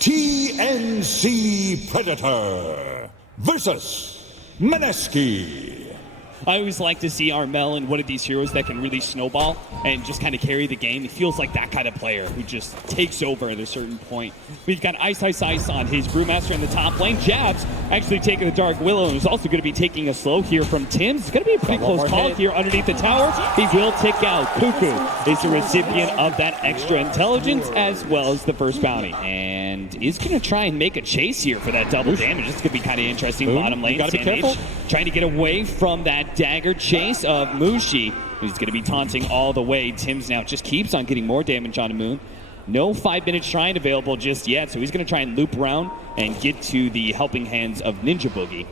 TNC Predator versus Mineski. I always like to see Armel and one of these heroes that can really snowball and just kind of carry the game. He feels like that kind of player who just takes over at a certain point. We've got Ice on his Brewmaster in the top lane. Jabs actually taking the Dark Willow and is also going to be taking a slow here from Tim's. It's going to be a pretty close call here underneath the tower. He will tick out. Cuckoo is the recipient of that extra intelligence as well as the first bounty. And is going to try and make a chase here for that double damage. It's going to be kind of interesting. Bottom lane. Gotta be careful. Trying to get away from that dagger chase of Mushi. He's going to be taunting all the way. Tim's now just keeps on getting more damage on Moon. No 5-minute shrine available just yet, so he's going to try and loop around and get to the helping hands of Ninja Boogie.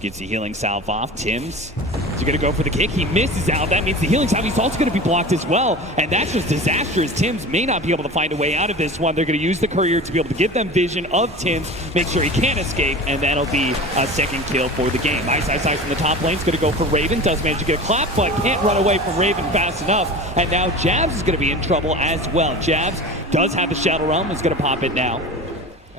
Gets the healing salve off. Tim's is going to go for the kick. He misses out. That means the healing salve is also going to be blocked as well. And that's just disastrous. Tim's may not be able to find a way out of this one. They're going to use the courier to be able to give them vision of Tim's, make sure he can't escape, and that'll be a second kill for the game. Ice from the top lane is going to go for Raven. Does manage to get a clap, but can't run away from Raven fast enough. And now Jabs is going to be in trouble as well. Jabs does have the Shadow Realm. Is going to pop it now.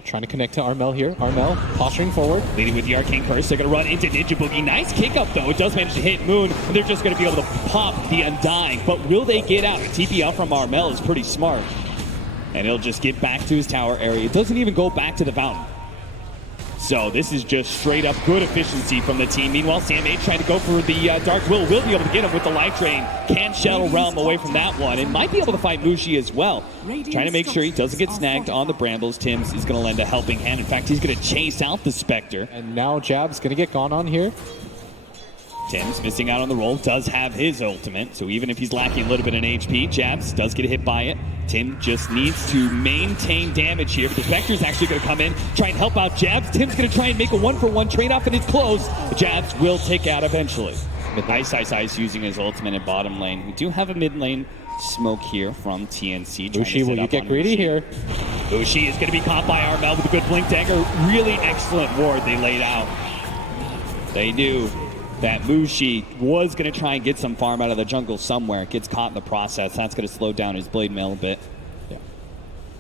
Trying to connect to Armel here. Armel posturing forward. Leading with the Arcane Curse. They're going to run into Ninja Boogie. Nice kick up, though. It does manage to hit Moon, and they're just going to be able to pop the Undying. But will they get out? TP out from Armel is pretty smart. And he'll just get back to his tower area. It doesn't even go back to the fountain. So this is just straight up good efficiency from the team. Meanwhile, Sam H trying to go for the Dark Will be able to get him with the Life Drain. Can't Shadow Realm away from that one. And might be able to fight Mushi as well. Trying to make sure he doesn't get snagged on the Brambles. Tim's is going to lend a helping hand. In fact, he's going to chase out the Spectre. And now Jab's going to get gone on here. Tim's missing out on the roll, does have his ultimate, so even if he's lacking a little bit in HP, Jabs does get hit by it. Tim just needs to maintain damage here. The Spectre's actually going to come in, try and help out Jabs. Tim's going to try and make a one-for-one trade-off, and it's close. Jabs will take out eventually. With Ice using his ultimate in bottom lane. We do have a mid lane smoke here from TNC. Mushi, will you get greedy here? Mushi is going to be caught by Armel with a good Blink Dagger. Really excellent ward they laid out. They do. That Mushi was going to try and get some farm out of the jungle somewhere. Gets caught in the process. That's going to slow down his blade mail a bit. Yeah.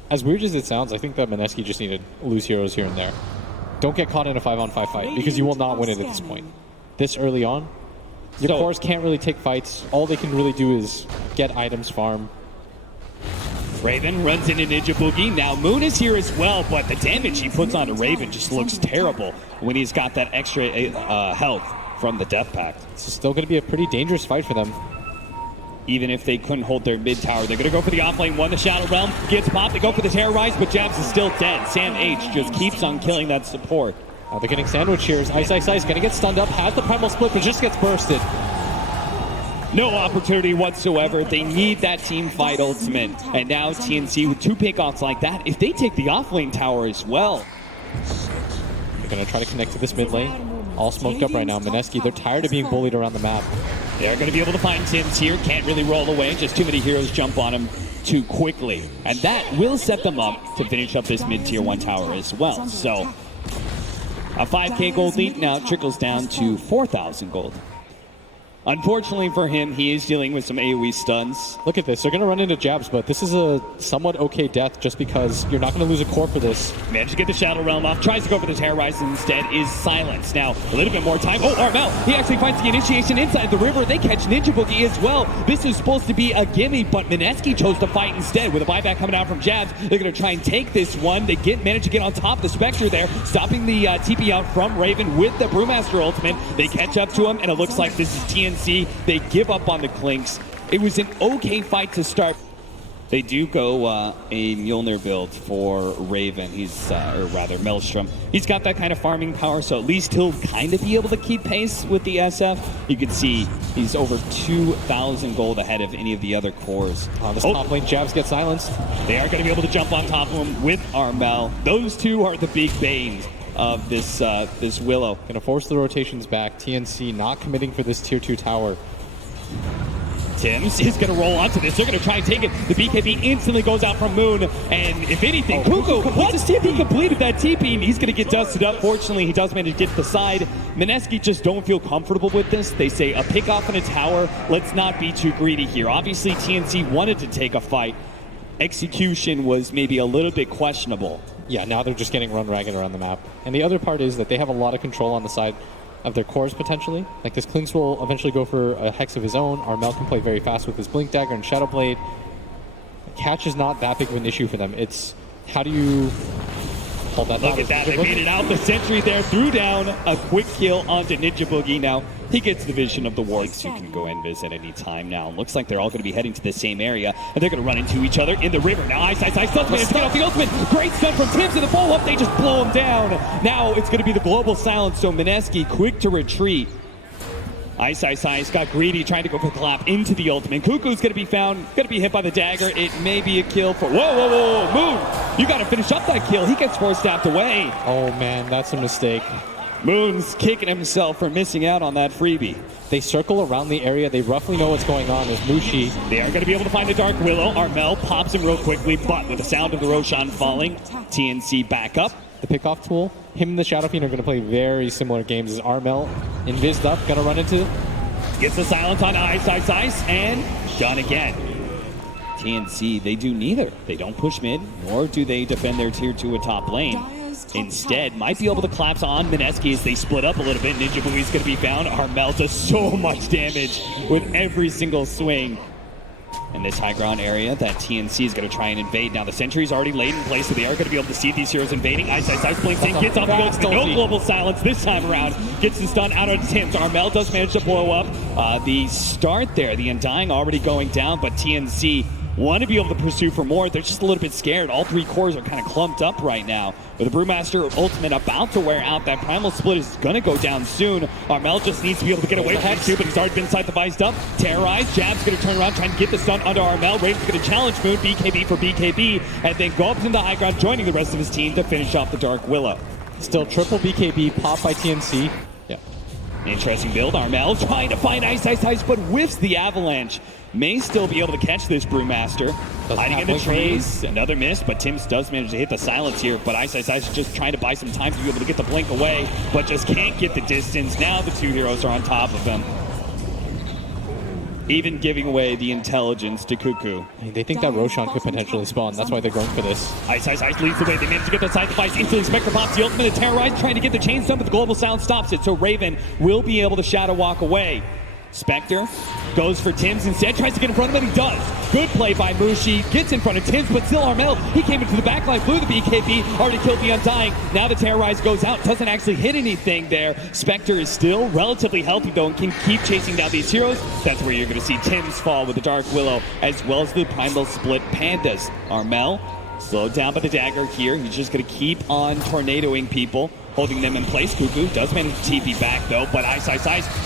As weird as it sounds, I think that Mineski just needed loose heroes here and there. Don't get caught in a 5-on-5 fight because you will not win it at this point. This early on, your cores can't really take fights. All they can really do is get items, farm. Raven runs into Ninja Boogie. Now Moon is here as well, but the damage he puts onto Raven just looks terrible when he's got that extra health from the Death Pact. This is still going to be a pretty dangerous fight for them. Even if they couldn't hold their mid tower, they're going to go for the offlane one. The Shadow Realm gets popped. They go for the Terrorize, but Jabs is still dead. Sam H just keeps on killing that support. They're getting sandwich here. Ice going to get stunned up. Has the Primal Split, but just gets bursted. No opportunity whatsoever. They need that team fight ultimate. And now TNC with two pickoffs like that, if they take the offlane tower as well. They're going to try to connect to this mid lane. All smoked up right now. Mineski, they're tired of being bullied around the map. They're going to be able to find Tim's here. Can't really roll away. Just too many heroes jump on him too quickly. And that will set them up to finish up this mid-tier 1 tower as well. So a 5k gold lead now trickles down to 4,000 gold. Unfortunately for him, he is dealing with some AoE stuns. Look at this. They're going to run into Jabs, but this is a somewhat okay death just because you're not going to lose a core for this. Managed to get the Shadow Realm off. Tries to go for the Terrorize instead. Is silenced. Now, a little bit more time. Oh, Armel. He actually finds the initiation inside the river. They catch Ninja Boogie as well. This is supposed to be a gimme, but Mineski chose to fight instead. With a buyback coming out from Jabs, they're going to try and take this one. They manage to get on top of the Spectre there, stopping the TP out from Raven with the Brewmaster ultimate. They catch up to him, and it looks like this is TNC. They give up on the Clinks. It was an okay fight to start. They do go a Mjolnir build for Raven. He's, or rather, Maelstrom. He's got that kind of farming power, so at least he'll kind of be able to keep pace with the SF. You can see he's over 2,000 gold ahead of any of the other cores. This top lane, Jabs get silenced. They are going to be able to jump on top of him with Armel. Those two are the big banes of this this Willow. Gonna force the rotations back. TNC not committing for this tier 2 tower. Tim's is going to roll onto this. They're going to try and take it. The BKB instantly goes out from Moon. And if anything, Cuckoo completes his TP. He completed that TP, and he's going to get dusted up. Fortunately, he does manage to get to the side. Mineski just don't feel comfortable with this. They say a pick off in a tower. Let's not be too greedy here. Obviously, TNC wanted to take a fight. execution was maybe a little bit questionable. Yeah, now they're just getting run ragged around the map. And the other part is that they have a lot of control on the side of their cores potentially. Like this Klinks will eventually go for a Hex of his own. Armel can play very fast with his Blink Dagger and Shadow Blade. Catch is not that big of an issue for them. It's how do you hold that? Look at that, they made it out. The sentry there threw down a quick kill onto Ninja Boogie. Now, he gets the vision of the wards who can go and visit any time now. Looks like they're all going to be heading to the same area, and they're going to run into each other in the river. Now, Ice managed to get off the ultimate. Great stun from Tims in the follow-up. They just blow him down. Now, it's going to be the global silence, so Mineski quick to retreat. Ice got greedy, trying to go for the clap into the ultimate. Cuckoo's going to be found, going to be hit by the dagger. It may be a kill for... Whoa. Moon, you got to finish up that kill. He gets force-tapped away. Oh, man, that's a mistake. Moon's kicking himself for missing out on that freebie. They circle around the area. They roughly know what's going on as Mushi. They are going to be able to find the Dark Willow. Armel pops him real quickly, but with the sound of the Roshan falling, TNC back up. The pickoff tool, him and the Shadow Fiend are going to play very similar games as Armel. Invised up, going to run into... Gets the silence on Ice, and done again. TNC, they do neither. They don't push mid, nor do they defend their tier 2 at top lane. Instead, might be able to collapse on Mineski as they split up a little bit. Ninja Boogie's going to be found. Armel does so much damage with every single swing. In this high ground area that TNC is going to try and invade. Now the sentry's already laid in place, so they are going to be able to see these heroes invading. Ice blinks in, gets off the ultimate. No global silence this time around. Gets the stun out of Tims. Armel does manage to blow up. The start there, the Undying already going down, but TNC want to be able to pursue for more. They're just a little bit scared. All three cores are kind of clumped up right now. With the Brewmaster ultimate about to wear out, that Primal Split is going to go down soon. Armel just needs to be able to get away from Hex, but he's already been side-the-viced up. Terrorized, Jab's going to turn around, trying to get the stun onto Armel. Raven's going to challenge Moon, BKB for BKB, and then go up into the high ground, joining the rest of his team to finish off the Dark Willow. Still triple BKB, popped by TNC. Yep. Interesting build. Armel trying to find Ice, but whiffs the avalanche. May still be able to catch this Brewmaster. Hiding in the trees. Another miss, but Tims does manage to hit the silence here. But Ice is just trying to buy some time to be able to get the blink away, but just can't get the distance. Now the two heroes are on top of him. Even giving away the intelligence to Cuckoo. I mean, they think that Roshan could potentially spawn. That's why they're going for this. Ice leads the way. They manage to get the side device. Instantly Spectre pops the ultimate to Terrorize, trying to get the chain stun, but the global sound stops it. So Raven will be able to shadow walk away. Spectre goes for Tims instead, tries to get in front of him, he does. Good play by Mushi, gets in front of Tims, but still Armel, he came into the backline, blew the BKB, already killed the Undying. Now the Terrorize goes out, doesn't actually hit anything there. Spectre is still relatively healthy though and can keep chasing down these heroes. That's where you're going to see Tims fall with the Dark Willow, as well as the Primal Split Pandas. Armel slowed down by the dagger here. He's just going to keep on tornadoing people, holding them in place. Cuckoo does manage to TP back though, but Ice,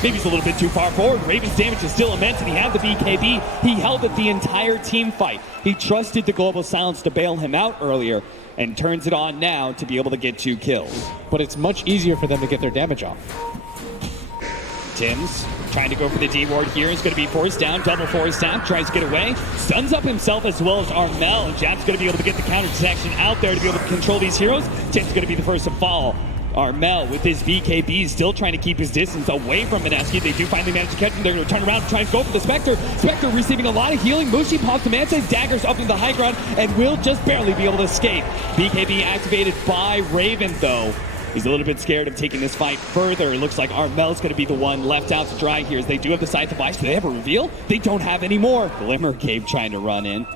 maybe he's a little bit too far forward. Raven's damage is still immense, and he had the BKB. He held it the entire team fight. He trusted the global silence to bail him out earlier, and turns it on now to be able to get 2 kills. But it's much easier for them to get their damage off. Tims trying to go for the D-ward here. Is going to be forced down, double force tap, tries to get away, stuns up himself as well as Armel, and Jab's going to be able to get the counter detection out there to be able to control these heroes. Tim's going to be the first to fall. Armel with his BKB still trying to keep his distance away from Mineski. They do finally manage to catch him. They're going to turn around and try and go for the Spectre. Spectre receiving a lot of healing. Mushi pops the Manta, daggers up in the high ground, and will just barely be able to escape. BKB activated by Raven though. He's a little bit scared of taking this fight further. It looks like Armel's going to be the one left out to dry here, as they do have the side device. Do they have a reveal? They don't have any more. Glimmer Cave trying to run in.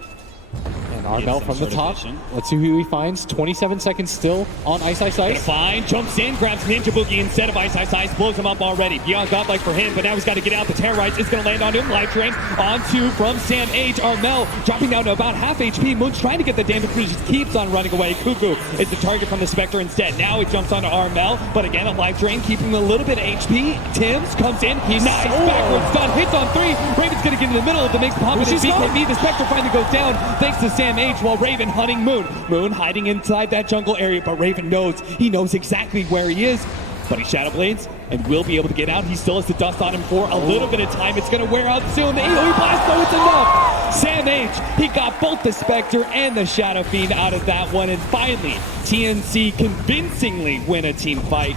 And Armel from the top. Let's see who he finds. 27 seconds still on Ice. Fine, jumps in, grabs Ninja Boogie instead of Ice, blows him up already. Beyond Godlike for him, but now he's got to get out. The Terrorize is going to land on him. Life Drain onto from Sam H. Armel dropping down to about half HP. Moon's trying to get the damage, but he just keeps on running away. Cuckoo is the target from the Spectre instead. Now he jumps onto Armel, but again a Life Drain, keeping him a little bit of HP. Tims comes in, he's nice backwards stun, hits on 3. Raven's going to get in the middle of the mix, pop it in BKB. The Spectre finally goes down thanks to Sam H, while Raven hunting Moon. Moon hiding inside that jungle area, but Raven knows. He knows exactly where he is. But he Shadow Blades and will be able to get out. He still has the dust on him for a little bit of time. It's going to wear out soon. The AoE blast, though, it's enough. Sam H, he got both the Spectre and the Shadow Fiend out of that one. And finally, TNC convincingly win a team fight.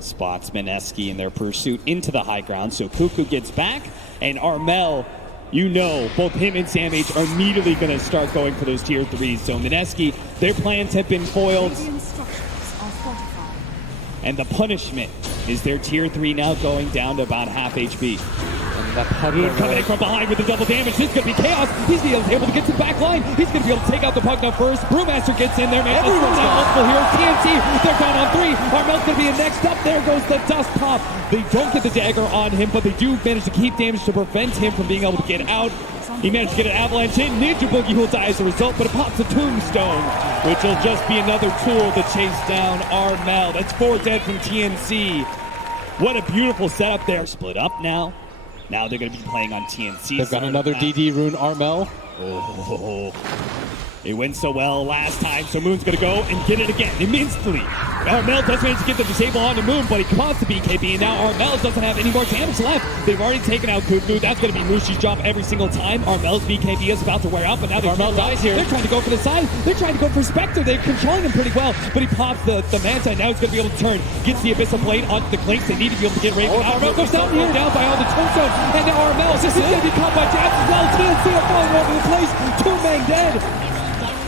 Spots Mineski in their pursuit into the high ground. So Cuckoo gets back, and Armel you know both him and Sam H are immediately going to start going for those tier 3s. So Mineski, their plans have been foiled. And the punishment is their tier 3 now going down to about half HP. Moon coming in from behind with the double damage. This is going to be chaos. He's going to be able to get to the back line. He's going to be able to take out the Pugna first. Brewmaster gets in there, man. Everyone's got multiple heroes. TNC, they're down on 3. Armel's going to be next up. There goes the dust pop. They don't get the dagger on him, but they do manage to keep damage to prevent him from being able to get out. He managed to get an avalanche in. Ninja Boogie will die as a result, but it pops a tombstone, which will just be another tool to chase down Armel. That's 4 dead from TNC. What a beautiful setup there. Split up now. Now they're going to be playing on TNC. They've got another DD rune, Armel. Oh, it went so well last time, so Moon's going to go and get it again immediately. Armel does manage to get the disable onto Moon, but he costs the BKB, and now Armel doesn't have any more damage left. They've already taken out Cuckoo. That's going to be Mushi's job every single time. Armel's BKB is about to wear out, but now Armel dies here. They're trying to go for the side. They're trying to go for Spectre. They're controlling him pretty well, but he pops the Manta, and now he's going to be able to turn. Gets the Abyssal Blade onto the Clinks. They need to be able to get Raven. Armel goes down here, down by all the tombstones, and now Armel is going to be caught by Jabs as well. TNC are falling over the place. 2 men dead.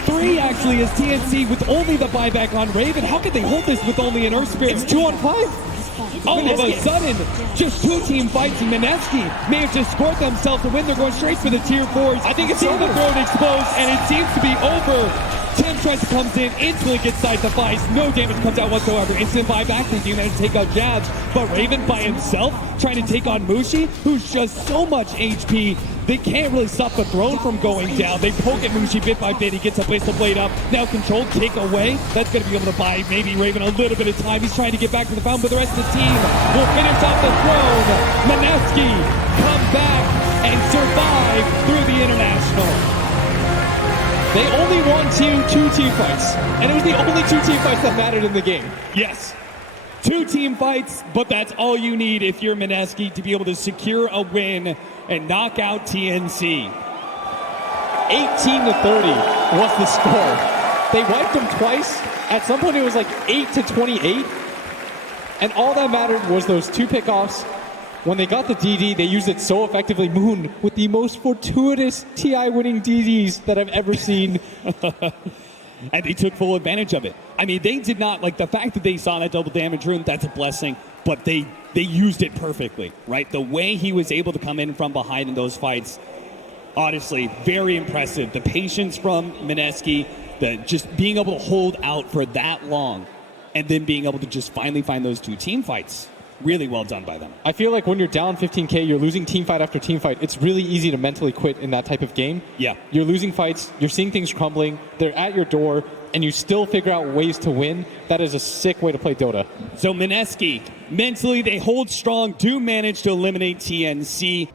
3 actually is TNC with only the buyback on Raven. How could they hold this with only an Earth Spirit? It's 2 on 5. All of a sudden, just 2 team fights, and Mineski may have just scored themselves to win. They're going straight for the tier 4s. I think it's over. The throat exposed, and it seems to be over. Tim tries to come in, instantly gets side-to-face. No damage comes out whatsoever. Instant buyback. They do manage to take out Jabs, but Raven by himself trying to take on Mushi, who's just so much HP. They can't really stop the throne from going down. They poke at Mushi bit by bit. He gets a Abyssal Blade up. Now control, take away. That's going to be able to buy maybe Raven a little bit of time. He's trying to get back to the fountain, but the rest of the team will finish off the throne. Mineski come back and survive through the International. They only won 2 team fights, and it was the only 2 team fights that mattered in the game. Yes. 2 team fights, but that's all you need if you're Mineski to be able to secure a win and knock out TNC. 18-30 was the score. They wiped them twice. At some point it was like 8-28. And all that mattered was those 2 pickoffs. When they got the DD, they used it so effectively. Moon with the most fortuitous TI winning DDs that I've ever seen. And they took full advantage of it. I mean, they did not, like, the fact that they saw that double damage rune, that's a blessing, but they used it perfectly, right? The way he was able to come in from behind in those fights, honestly, very impressive. The patience from Mineski, the just being able to hold out for that long, and then being able to just finally find those 2 team fights. Really well done by them. I feel like when you're down 15K, you're losing team fight after team fight. It's really easy to mentally quit in that type of game. Yeah. You're losing fights, you're seeing things crumbling, they're at your door, and you still figure out ways to win. That is a sick way to play Dota. So Mineski, mentally they hold strong, do manage to eliminate TNC.